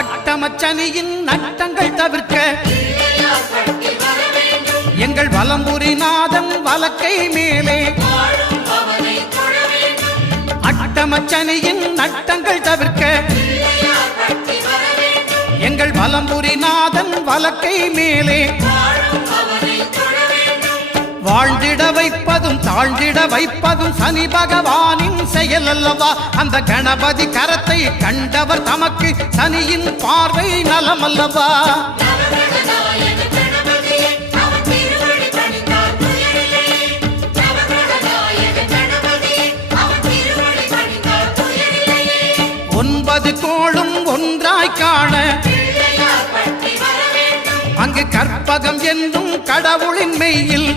அட்டமச்சனியின் நட்டங்கள் தவிர்க்க எங்கள் வலம்புரிநாதன் வலக்கை மேலே அட்டமச்சனியின் நட்டங்கள் தவிர்க்க எங்கள் வலம்புரிநாதன் வலக்கை மேலே வாழ்ந்திட வைப்பதும் தாழ்ந்திட வைப்பதும் சனி பகவானின் செயல் அல்லவா அந்த கணபதி கரத்தை கண்டவர் தமக்கு சனியின் பார்வை நலம் அல்லவா ஒன்பது கோளும் ஒன்றாய் காண அங்கு கற்பகம் என்னும் கடவுளின் மெய்யில்